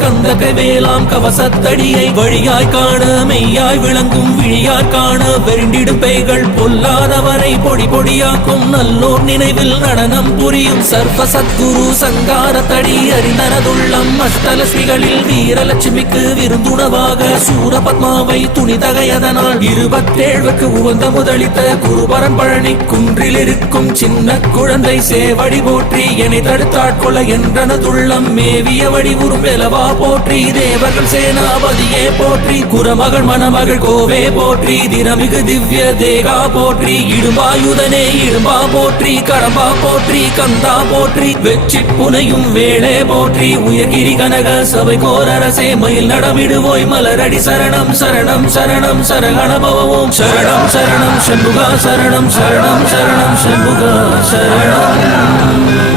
கந்தகை வேளாம் கவசத்தடியை வழியாய் காண மெய்யாய் விளங்கும் விழியாய் காண வெறிண்டிடும் பெய்கள் பொல்லாதவரை பொடி பொடியாக்கும் நல்லோர் நினைவில் நடனம் புரியும் சர்வ சத்குரு சங்காரத்தடி அறிந்தனதுள்ளம் அஷ்டலட்சுமிகளில் வீரலட்சுமிக்கு விருந்துணவாக சூரபத்மாவை துணிதகையதனால் 27க்கு உகந்த முதலித்த குருபரன் பழனி குன்றில் இருக்கும் சின்ன குழந்தை சேவடி போற்றி என்னை தடுத்தாட்கொள்ள என்றனதுள்ளம் மேவிய வடிவுறும் வெலவா போற்றி தேவர்கள் சேனாபதியே போற்றி குரமகள் மணமகள் கோவே போற்றி தினமிகு திவ்ய தேகா போற்றி இடும்பாயுதனே இடும்பா போற்றி கடம்பா போற்றி கந்தா போற்றி வெற்றி புனையும் வேளே போற்றி உயர்கிரி கனக சபை கோரரசே மயில் நடமிடுவோய் மலரடி சரணம் சரணம் சரணம் சரகணபவம் சரணம் சரணம் சண்முகா சரணம் சரணம் சரணம் சண்முகா சரணம்